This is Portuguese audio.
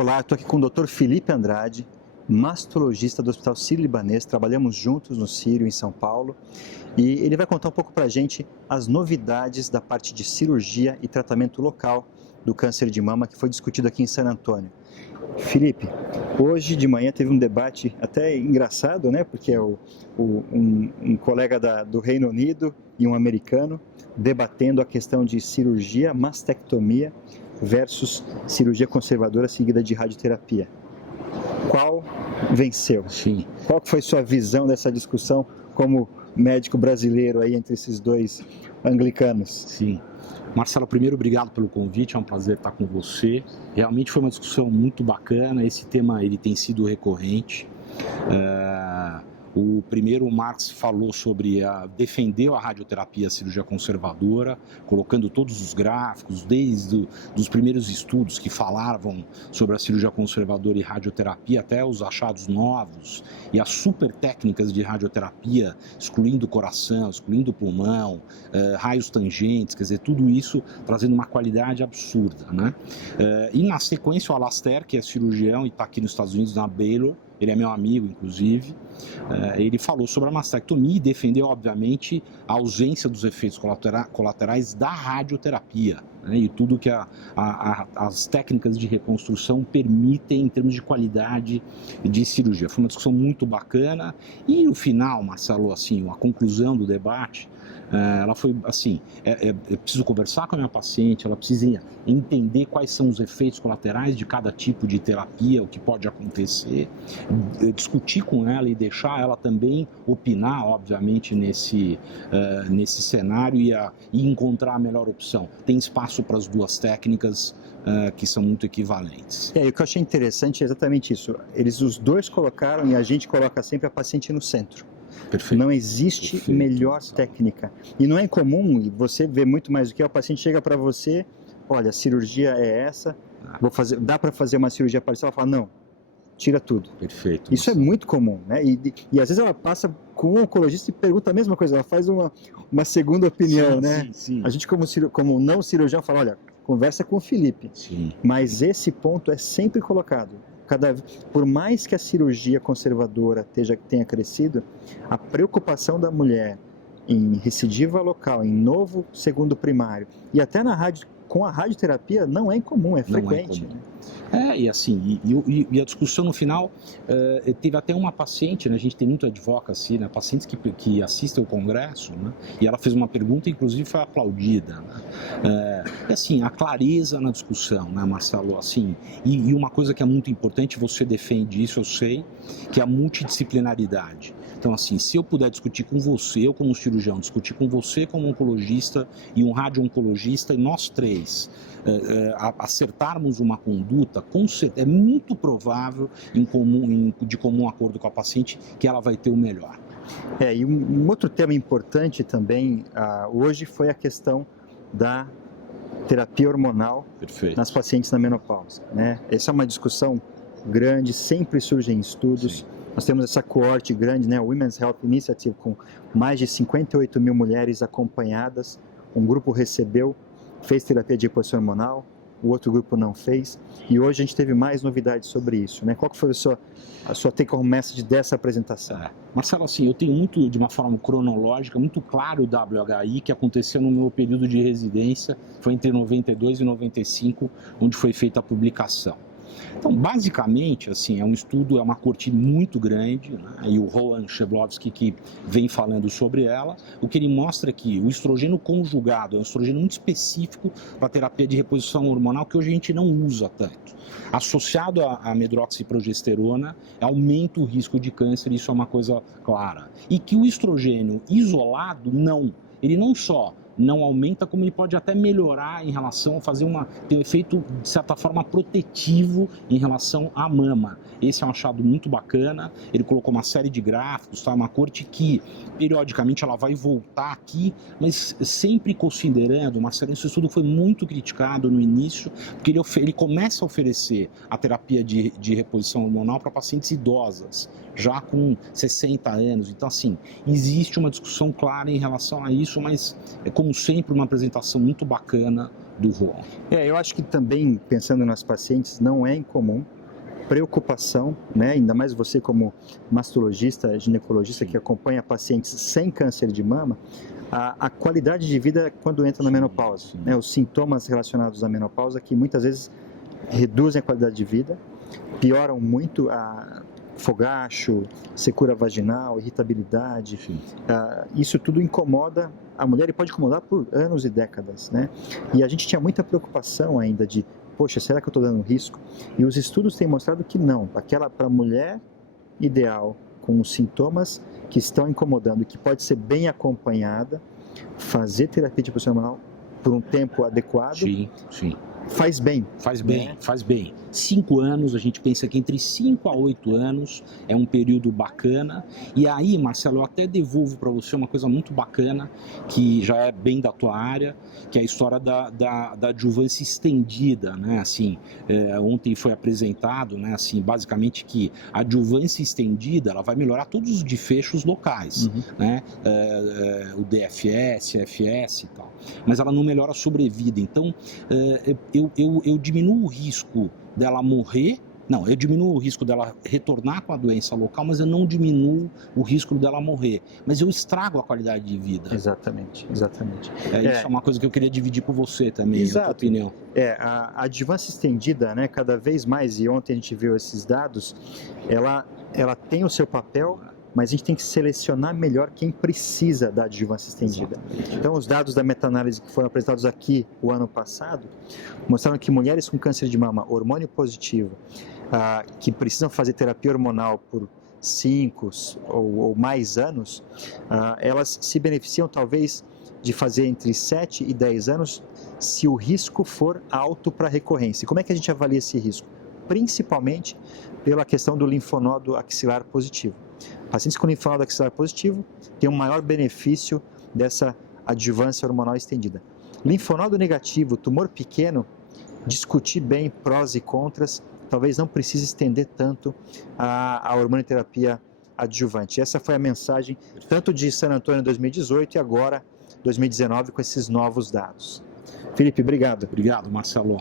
Olá, estou aqui com o Dr. Felipe Andrade, mastologista do Hospital Sírio-Libanês. Trabalhamos juntos no Sírio, em São Paulo, e ele vai contar um pouco para a gente as novidades da parte de cirurgia e tratamento local do câncer de mama que foi discutido aqui em San Antônio. Felipe, hoje de manhã teve um debate até engraçado, né? Porque é um colega do Reino Unido e um americano debatendo a questão de cirurgia, mastectomia versus cirurgia conservadora seguida de radioterapia. Qual venceu? Sim. Qual foi sua visão dessa discussão como médico brasileiro aí entre esses dois anglicanos? Sim. Marcelo, primeiro, obrigado pelo convite, é um prazer estar com você. Realmente foi uma discussão muito bacana, esse tema ele tem sido recorrente. O primeiro, o Marx falou sobre, defendeu a radioterapia, a cirurgia conservadora, colocando todos os gráficos, desde os primeiros estudos que falavam sobre a cirurgia conservadora e radioterapia, até os achados novos e as super técnicas de radioterapia, excluindo o coração, excluindo o pulmão, raios tangentes, quer dizer, tudo isso trazendo uma qualidade absurda, né? E na sequência, o Alastair, que é cirurgião e está aqui nos Estados Unidos, na Baylor, ele é meu amigo, inclusive, ele falou sobre a mastectomia e defendeu, obviamente, a ausência dos efeitos colaterais da radioterapia, né, e tudo que as técnicas de reconstrução permitem em termos de qualidade de cirurgia. Foi uma discussão muito bacana e no final, Marcelo, assim, a conclusão do debate, ela foi assim, eu preciso conversar com a minha paciente, ela precisa entender quais são os efeitos colaterais de cada tipo de terapia, o que pode acontecer, discutir com ela e deixar ela também opinar, obviamente, nesse cenário e encontrar a melhor opção. Tem espaço para as duas técnicas que são muito equivalentes. E o que eu achei interessante é exatamente isso. Eles os dois colocaram e a gente coloca sempre a paciente no centro. Perfeito. Não existe Perfeito. melhor técnica. E não é incomum, e você vê muito mais do que o paciente chega para você, olha, a cirurgia é essa, dá para fazer uma cirurgia parcial? Ela fala, não, tira tudo. Perfeito. Isso é muito comum, né? E às vezes ela passa com um oncologista e pergunta a mesma coisa, ela faz uma segunda opinião, sim, né? Sim, sim. A gente como não cirurgião fala, olha, conversa com o Felipe. Sim. Mas esse ponto é sempre colocado. Por mais que a cirurgia conservadora tenha crescido, a preocupação da mulher em recidiva local, em novo segundo primário e até com a radioterapia não é incomum, é frequente. E assim, e a discussão no final, teve até uma paciente, né, a gente tem muito advocacy, né, pacientes que assistem ao congresso, né, e ela fez uma pergunta, inclusive foi aplaudida, né, assim, a clareza na discussão, né, Marcelo, assim, e uma coisa que é muito importante, você defende isso, eu sei, que é a multidisciplinaridade. Então, assim, se eu puder discutir com você, eu como cirurgião, discutir com você como oncologista e um radio-oncologista, e nós três acertarmos uma conduta, é muito provável, de comum acordo com a paciente, que ela vai ter o melhor. E um outro tema importante também hoje foi a questão da terapia hormonal Perfeito. nas pacientes na menopausa, né? Essa é uma discussão grande, sempre surgem estudos. Sim. Nós temos essa coorte grande, né, o Women's Health Initiative, com mais de 58 mil mulheres acompanhadas. Um grupo fez terapia de reposição hormonal, o outro grupo não fez. E hoje a gente teve mais novidades sobre isso, né? Qual que foi a sua take-home message dessa apresentação? Marcelo, assim, eu tenho muito, de uma forma cronológica, muito claro o WHI que aconteceu no meu período de residência, foi entre 92 e 95, onde foi feita a publicação. Então, basicamente, assim, é um estudo, é uma corte muito grande, né? E o Rowan Sheblovsky que vem falando sobre ela, o que ele mostra é que o estrogênio conjugado é um estrogênio muito específico para a terapia de reposição hormonal que hoje a gente não usa tanto. Associado à medroxiprogesterona, aumenta o risco de câncer, isso é uma coisa clara. E que o estrogênio isolado, ele não só não aumenta, como ele pode até melhorar em relação a ter um efeito, de certa forma, protetivo em relação à mama. Esse é um achado muito bacana, ele colocou uma série de gráficos, tá? Uma corte que, periodicamente, ela vai voltar aqui, mas sempre considerando, Marcelo, esse estudo foi muito criticado no início, porque ele começa a oferecer a terapia de reposição hormonal para pacientes idosas, já com 60 anos. Então, assim, existe uma discussão clara em relação a isso, mas como sempre, uma apresentação muito bacana do João. Eu acho que também, pensando nas pacientes, não é incomum preocupação, né? Ainda mais você como mastologista, ginecologista que acompanha pacientes sem câncer de mama, a qualidade de vida quando entra na menopausa, né? Os sintomas relacionados à menopausa que muitas vezes reduzem a qualidade de vida, pioram muito a fogacho, secura vaginal, irritabilidade, isso tudo incomoda a mulher e pode incomodar por anos e décadas, né? E a gente tinha muita preocupação ainda de, poxa, será que eu estou dando risco? E os estudos têm mostrado que não, aquela para a mulher ideal, com os sintomas que estão incomodando e que pode ser bem acompanhada, fazer terapia anticoncepcional por um tempo adequado, sim. Faz bem. Faz bem, né? Faz bem. 5 anos, a gente pensa que entre 5 a 8 anos é um período bacana. E aí, Marcelo, eu até devolvo para você uma coisa muito bacana, que já é bem da tua área, que é a história da adjuvância estendida, né? Assim, ontem foi apresentado, né? Assim, basicamente que a adjuvância estendida, ela vai melhorar todos os desfechos locais, né? O DFS, FS e tal. Mas ela não melhora a sobrevida. Então, eu diminuo o risco dela morrer, eu diminuo o risco dela retornar com a doença local, mas eu não diminuo o risco dela morrer. Mas eu estrago a qualidade de vida. Exatamente. Isso é uma coisa que eu queria dividir com você também, a tua opinião. A adjuvância estendida, né, cada vez mais, e ontem a gente viu esses dados, ela tem o seu papel, mas a gente tem que selecionar melhor quem precisa da adjuvância estendida. Então, os dados da meta-análise que foram apresentados aqui o ano passado mostraram que mulheres com câncer de mama, hormônio positivo, que precisam fazer terapia hormonal por 5 ou mais anos, elas se beneficiam talvez de fazer entre 7 e 10 anos se o risco for alto para recorrência. E como é que a gente avalia esse risco? Principalmente pela questão do linfonodo axilar positivo. Pacientes com linfonodo axilar positivo têm um maior benefício dessa adjuvância hormonal estendida. Linfonodo negativo, tumor pequeno, discutir bem prós e contras, talvez não precise estender tanto a hormonioterapia adjuvante. Essa foi a mensagem tanto de San Antônio em 2018 e agora 2019 com esses novos dados. Felipe, obrigado. Obrigado, Marcelo.